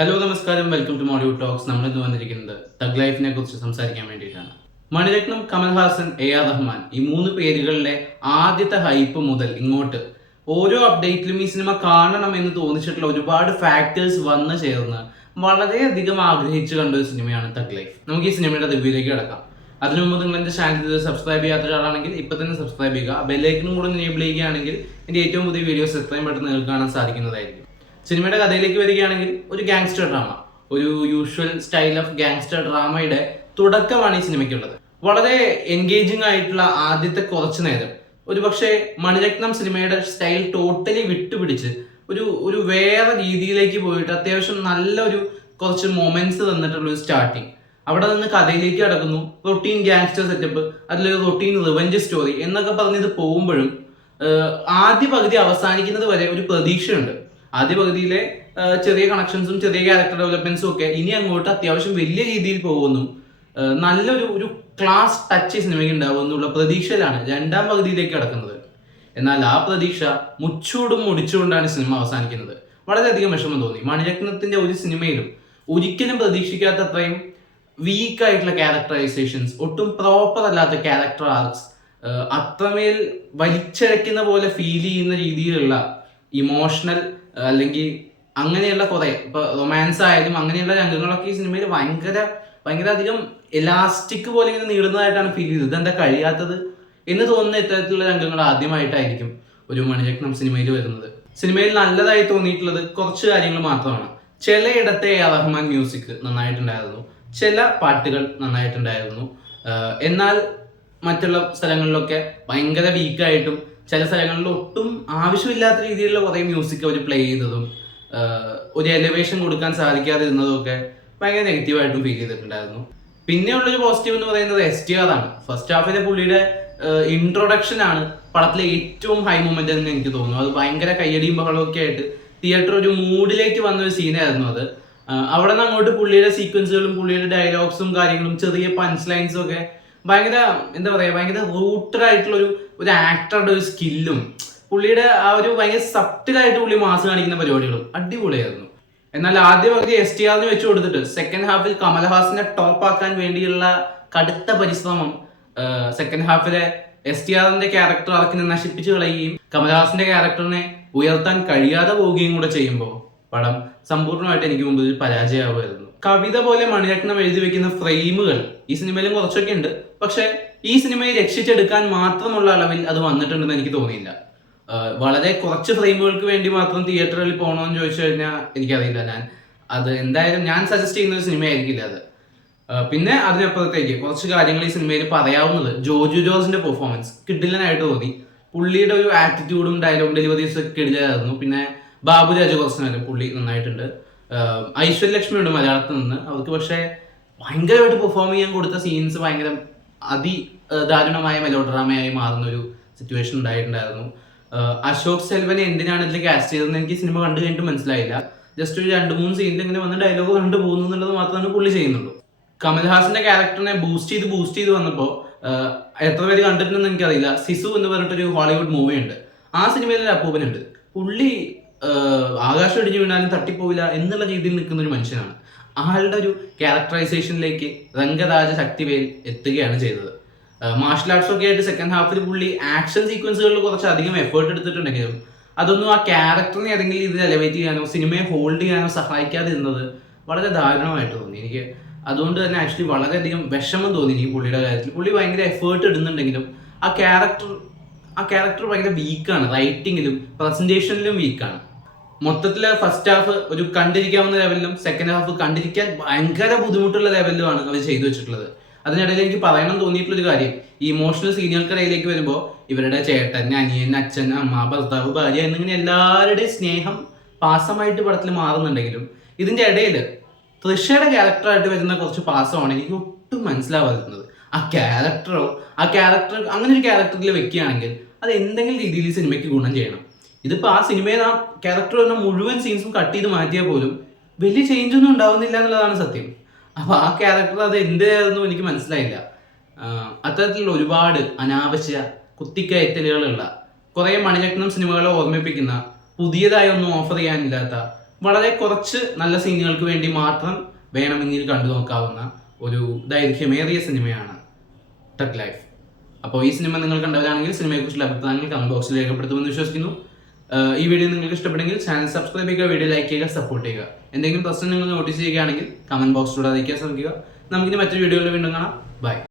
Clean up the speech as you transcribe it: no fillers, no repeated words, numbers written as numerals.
Hello നമസ്കാരം, welcome to Mollywood talks. നമ്മൾ ഇന്ന് വന്നിരിക്കുന്നത് തഗ് ലൈഫിനെ കുറിച്ച് സംസാരിക്കാൻ വേണ്ടിയിട്ടാണ്. മണിരത്നം, കമൽഹാസൻ, AR റഹ്മാൻ ഈ മൂന്ന് പേരുകളിലെ ആദ്യത്തെ ഹൈപ്പ് മുതൽ ഇങ്ങോട്ട് ഓരോ അപ്ഡേറ്റിലും ഈ സിനിമ കാണണം എന്ന് തോന്നിച്ചിട്ടുള്ള ഒരുപാട് ഫാക്ടേഴ്സ് വന്നു ചേർന്ന് വളരെയധികം ആഗ്രഹിച്ചു കണ്ട ഒരു സിനിമയാണ് തഗ് ലൈഫ്. നമുക്ക് ഈ സിനിമയുടെ റിവ്യൂയിലേക്ക് കിടക്കാം. അതിനു മുമ്പ് നിങ്ങൾ എൻ്റെ ചാനൽ സബ്സ്ക്രൈബ് ചെയ്യാത്ത ഒരാളാണെങ്കിൽ ഇപ്പൊ തന്നെ സബ്സ്ക്രൈബ് ചെയ്യുക. ബെല്ലൈക്കനും കൂടെ എനേബിൾ ചെയ്യുകയാണെങ്കിൽ എൻ്റെ ഏറ്റവും പുതിയ വീഡിയോസ് എത്രയും പെട്ടെന്ന് നിങ്ങൾക്ക് കാണാൻ സാധിക്കുന്നതായിരിക്കും. സിനിമയുടെ കഥയിലേക്ക് വരികയാണെങ്കിൽ ഒരു ഗാങ്സ്റ്റർ ഡ്രാമ, ഒരു യൂഷ്വൽ സ്റ്റൈൽ ഓഫ് ഗാങ്സ്റ്റർ ഡ്രാമയുടെ തുടക്കമാണ് ഈ സിനിമയ്ക്കുള്ളത്. വളരെ എൻഗേജിങ് ആയിട്ടുള്ള ആദ്യത്തെ കുറച്ചു നേരം ഒരു പക്ഷേ മണിരത്നം സിനിമയുടെ സ്റ്റൈൽ ടോട്ടലി വിട്ടുപിടിച്ച് ഒരു വേറെ രീതിയിലേക്ക് പോയിട്ട് അത്യാവശ്യം നല്ലൊരു കുറച്ച് മൊമെന്റ്സ് തന്നിട്ടുള്ള ഒരു സ്റ്റാർട്ടിങ്. അവിടെ നിന്ന് കഥയിലേക്ക് കടക്കുന്നു. റൊട്ടീൻ ഗാങ്സ്റ്റർ സെറ്റപ്പ്, അതിലൊരു റൊട്ടീൻ റിവെഞ്ച് സ്റ്റോറി എന്നൊക്കെ പറഞ്ഞത് പോകുമ്പോഴും ആദ്യ പകുതി അവസാനിക്കുന്നത് വരെ ഒരു പ്രതീക്ഷയുണ്ട്. ആദ്യ പകുതിയിലെ ചെറിയ കണക്ഷൻസും ചെറിയ ക്യാരക്ടർ ഡെവലപ്മെന്റ്സും ഒക്കെ ഇനി അങ്ങോട്ട് അത്യാവശ്യം വലിയ രീതിയിൽ പോകുന്നു. നല്ലൊരു ക്ലാസ് ടച്ച് സിനിമയ്ക്ക് ഉണ്ടാവും എന്നുള്ള പ്രതീക്ഷയിലാണ് രണ്ടാം പകുതിയിലേക്ക് കടക്കുന്നത്. എന്നാൽ ആ പ്രതീക്ഷ മുച്ചൂടും മുടിച്ചുകൊണ്ടാണ് സിനിമ അവസാനിക്കുന്നത്. വളരെയധികം വിഷമം തോന്നി. മണിരത്നത്തിന്റെ ഒരു സിനിമയിലും ഒരിക്കലും പ്രതീക്ഷിക്കാത്ത അത്രയും വീക്കായിട്ടുള്ള ക്യാരക്ടറൈസേഷൻസ്, ഒട്ടും പ്രോപ്പർ അല്ലാത്ത ക്യാരക്ടർ ആർക്സ്, അത്രമേൽ വലിച്ചഴക്കുന്ന പോലെ ഫീൽ ചെയ്യുന്ന രീതിയിലുള്ള ഇമോഷണൽ അല്ലെങ്കിൽ അങ്ങനെയുള്ള കുറെ ഇപ്പൊ റൊമാൻസ് ആയാലും അങ്ങനെയുള്ള രംഗങ്ങളൊക്കെ ഈ സിനിമയിൽ ഭയങ്കര അധികം എലാസ്റ്റിക് പോലെ ഇങ്ങനെ നീളുന്നതായിട്ടാണ് ഫീൽ ചെയ്തത്. ഇതെന്താ കഴിയാത്തത് എന്ന് തോന്നുന്ന ഇത്തരത്തിലുള്ള രംഗങ്ങൾ ആദ്യമായിട്ടായിരിക്കും ഒരു മണിരത്നം സിനിമയിൽ വരുന്നത്. സിനിമയിൽ നല്ലതായി തോന്നിയിട്ടുള്ളത് കുറച്ച് കാര്യങ്ങൾ മാത്രമാണ്. ചിലയിടത്തെ AR റഹ്മാൻ മ്യൂസിക് നന്നായിട്ടുണ്ടായിരുന്നു, ചില പാട്ടുകൾ നന്നായിട്ടുണ്ടായിരുന്നു. എന്നാൽ മറ്റുള്ള സ്ഥലങ്ങളിലൊക്കെ ഭയങ്കര വീക്കായിട്ടും ചില സ്ഥലങ്ങളിൽ ഒട്ടും ആവശ്യമില്ലാത്ത രീതിയിലുള്ള കുറേ മ്യൂസിക് അവർ പ്ലേ ചെയ്തതും ഒരു എലിവേഷൻ കൊടുക്കാൻ സാധിക്കാതിരുന്നതും ഒക്കെ ഭയങ്കര നെഗറ്റീവായിട്ടും ഫീൽ ചെയ്തിട്ടുണ്ടായിരുന്നു. പിന്നെയുള്ളൊരു പോസിറ്റീവ് എന്ന് പറയുന്നത് STR ആണ്. ഫസ്റ്റ് ഹാഫിലെ പുള്ളിയുടെ ഇൻട്രൊഡക്ഷൻ ആണ് പടത്തിലെ ഏറ്റവും ഹൈ മൊമെന്റ് എന്ന് എനിക്ക് തോന്നുന്നു. അത് ഭയങ്കര കയ്യടിയും ബഹളവും ഒക്കെ ആയിട്ട് തിയേറ്റർ ഒരു മൂഡിലേക്ക് വന്ന ഒരു സീനായിരുന്നു അത്. അവിടെ നിന്ന് അങ്ങോട്ട് പുള്ളിയുടെ സീക്വൻസുകളും പുള്ളിയുടെ ഡയലോഗ്സും കാര്യങ്ങളും ചെറിയ പഞ്ച് ലൈൻസും ഒക്കെ ഭയങ്കര റൂട്ടഡ് ആയിട്ടുള്ള ഒരു ആക്ടറുടെ ഒരു സ്കില്ലും പുള്ളിയുടെ ആ ഒരു ഭയങ്കര സബ്റ്റിലായിട്ട് പുള്ളി മാസ് കാണിക്കുന്ന പരിപാടികളും അടിപൊളിയായിരുന്നു. എന്നാൽ ആദ്യ പകുതി STR വെച്ച് കൊടുത്തിട്ട് സെക്കൻഡ് ഹാഫിൽ കമൽഹാസനെ ടോപ്പ് ആക്കാൻ വേണ്ടിയുള്ള കടുത്ത പരിശ്രമം സെക്കൻഡ് ഹാഫിലെ STRന്റെ ക്യാരക്ടർ ആർക്കിനെ നശിപ്പിച്ചു കളയുകയും കമൽഹാസന്റെ ക്യാരക്ടറിനെ ഉയർത്താൻ കഴിയാതെ പോവുകയും കൂടെ ചെയ്യുമ്പോൾ പടം സമ്പൂർണ്ണമായിട്ട് എനിക്ക് മുമ്പിൽ പരാജയമാവുമായിരുന്നു. കവിത പോലെ മണിരത്നം എഴുതി വെക്കുന്ന ഫ്രെയിമുകൾ ഈ സിനിമയിലും കുറച്ചൊക്കെ ഉണ്ട്. പക്ഷെ ഈ സിനിമയെ രക്ഷിച്ചെടുക്കാൻ മാത്രമുള്ള അളവിൽ അത് വന്നിട്ടുണ്ടെന്ന് എനിക്ക് തോന്നിയില്ല. വളരെ കുറച്ച് ഫ്രെയിമുകൾക്ക് വേണ്ടി മാത്രം തിയേറ്ററിൽ പോകണമെന്ന് ചോദിച്ചു കഴിഞ്ഞാൽ എനിക്കറിയില്ല. എന്തായാലും ഞാൻ സജസ്റ്റ് ചെയ്യുന്ന ഒരു സിനിമയായിരിക്കില്ല അത്. പിന്നെ അതിനപ്പുറത്തേക്ക് കുറച്ച് കാര്യങ്ങൾ ഈ സിനിമയിൽ പറയാവുന്നത്, ജോജു ജോർജിന്റെ പെർഫോമൻസ് കിടിലനായിട്ട് തോന്നി. പുള്ളിയുടെ ഒരു ആറ്റിറ്റ്യൂഡും ഡയലോഗ് ഡെലിവറീസും ഒക്കെ കിടിലായിരുന്നു. പിന്നെ ബാബു രാജകോസനാലും പുള്ളി നന്നായിട്ടുണ്ട്. ഐശ്വര്യലക്ഷ്മി ഉണ്ട് മലയാളത്തിൽ നിന്ന്. അവർക്ക് പക്ഷേ ഭയങ്കരമായിട്ട് പെർഫോം ചെയ്യാൻ കൊടുത്ത സീൻസ് ഭയങ്കര അതിദാരുണമായ മെലോഡ്രാമയായി മാറുന്ന ഒരു സിറ്റുവേഷൻ ഉണ്ടായിട്ടുണ്ടായിരുന്നു. അശോക് സെൽവനെ എന്തിനാണ് ഇതിൽ കാസ്റ്റ് ചെയ്തതെന്ന് എനിക്ക് സിനിമ കണ്ടു കഴിഞ്ഞിട്ട് മനസ്സിലായില്ല. ജസ്റ്റ് ഒരു 2-3 സീനിൽ ഇങ്ങനെ വന്ന് ഡയലോഗ് കണ്ടു പോകുന്നു എന്നുള്ളത് മാത്രമാണ് പുള്ളി ചെയ്യുന്നുള്ളൂ. കമൽഹാസന്റെ ക്യാരക്ടറിനെ ബൂസ്റ്റ് ചെയ്ത് വന്നപ്പോൾ എത്ര പേര് കണ്ടിട്ടുണ്ടെന്ന് എനിക്കറിയില്ല. സിസു എന്ന് പറഞ്ഞിട്ടൊരു ഹോളിവുഡ് മൂവി ഉണ്ട്. ആ സിനിമയിൽ ഒരു അപ്പൂപ്പനുണ്ട്. പുള്ളി ആകാശം ഇടിഞ്ഞു വീണാലും തട്ടിപ്പോവില്ല എന്നുള്ള രീതിയിൽ നിൽക്കുന്ന ഒരു മനുഷ്യനാണ്. ആളുടെ ഒരു ക്യാരക്ടറൈസേഷനിലേക്ക് രംഗരാജ ശക്തിവേൽ എത്തുകയാണ് ചെയ്തത്. മാർഷൽ ആർട്സ് ഒക്കെ ആയിട്ട് സെക്കൻഡ് ഹാഫിൽ പുള്ളി ആക്ഷൻ സീക്വൻസുകളിൽ കുറച്ചധികം എഫേർട്ട് എടുത്തിട്ടുണ്ടെങ്കിലും അതൊന്നും ആ ക്യാരക്ടറിനെ ഏതെങ്കിലും ഇതിൽ എലവേറ്റ് ചെയ്യാനോ സിനിമയെ ഹോൾഡ് ചെയ്യാനോ സഹായിക്കാതിരുന്നത് വളരെ ദാരുണമായിട്ട് തോന്നി എനിക്ക്. അതുകൊണ്ട് തന്നെ ആക്ച്വലി വളരെയധികം വിഷമം തോന്നി എനിക്ക് പുള്ളിയുടെ കാര്യത്തിൽ. പുള്ളി ഭയങ്കര എഫേർട്ട് ഇടുന്നുണ്ടെങ്കിലും ആ ക്യാരക്ടർ ഭയങ്കര വീക്കാണ്. റൈറ്റിങ്ങിലും പ്രസന്റേഷനിലും വീക്കാണ്. മൊത്തത്തിൽ ഫസ്റ്റ് ഹാഫ് ഒരു കണ്ടിരിക്കാവുന്ന ലെവലിലും സെക്കൻഡ് ഹാഫ് കണ്ടിരിക്കാൻ ഭയങ്കര ബുദ്ധിമുട്ടുള്ള ലെവലിലുമാണ് അവർ ചെയ്തു വെച്ചിട്ടുള്ളത്. അതിനിടയിൽ എനിക്ക് പറയണം തോന്നിയിട്ടുള്ളൊരു കാര്യം, ഈ ഇമോഷണൽ സീനുകൾക്കിടയിലേക്ക് വരുമ്പോൾ ഇവരുടെ ചേട്ടൻ, അനിയൻ, അച്ഛൻ, അമ്മ, ഭർത്താവ്, ഭാര്യ എന്നിങ്ങനെ എല്ലാവരുടെയും സ്നേഹം പാസമായിട്ട് പടത്തിൽ മാറുന്നുണ്ടെങ്കിലും ഇതിന്റെ ഇടയിൽ തൃഷയുടെ ക്യാരക്ടറായിട്ട് വരുന്ന കുറച്ച് പാസമാണ് എനിക്ക് ഒട്ടും മനസ്സിലാവാതിരുന്നത്. ആ ക്യാരക്ടർ അങ്ങനെ ഒരു ക്യാരക്ടറിൽ വെക്കുകയാണെങ്കിൽ അത് എന്തെങ്കിലും രീതിയിൽ ഈ സിനിമയ്ക്ക് ഗുണം ചെയ്യണം. ഇതിപ്പോ ആ സിനിമയിൽ ആ ക്യാരക്ടർ വരുന്ന മുഴുവൻ സീൻസും കട്ട് ചെയ്ത് മാറ്റിയാൽ പോലും വലിയ ചേഞ്ച് ഒന്നും ഉണ്ടാവുന്നില്ല എന്നുള്ളതാണ് സത്യം. അപ്പൊ ആ ക്യാരക്ടർ അത് എന്തായിരുന്നു എനിക്ക് മനസ്സിലായില്ല. അത്തരത്തിലുള്ള ഒരുപാട് അനാവശ്യ കുത്തിക്കയറ്റലുകളുള്ള കുറെ മണിരത്നം സിനിമകളെ ഓർമ്മിപ്പിക്കുന്ന പുതിയതായി ഒന്നും ഓഫർ ചെയ്യാനില്ലാത്ത വളരെ കുറച്ച് നല്ല സീനുകൾക്ക് വേണ്ടി മാത്രം വേണമെങ്കിൽ കണ്ടു നോക്കാവുന്ന ഒരു ദൈർഘ്യമേറിയ സിനിമയാണ് തഗ് ലൈഫ്. അപ്പോൾ ഈ സിനിമ നിങ്ങൾ കണ്ടവരാണെങ്കിൽ സിനിമയെക്കുറിച്ചുള്ള അഭിപ്രായങ്ങൾ കമന്റ് ബോക്സിൽ രേഖപ്പെടുത്തുമെന്ന് വിശ്വസിക്കുന്നു. ഈ വീഡിയോ നിങ്ങൾക്ക് ഇഷ്ടപ്പെട്ടെങ്കിൽ ചാനൽ സബ്സ്ക്രൈബ് ചെയ്യുക, വീഡിയോ ലൈക്ക് ചെയ്യുക, സപ്പോർട്ട് ചെയ്യുക. എന്തെങ്കിലും പ്രശ്നം നിങ്ങൾ നോട്ടീസ് ചെയ്യുകയാണെങ്കിൽ കമന്റ് ബോക്സിലൂടെ അറിയിക്കാൻ ശ്രമിക്കുക. നമുക്കിനി മറ്റൊരു വീഡിയോയിൽ വീണ്ടും കാണാം. ബൈ.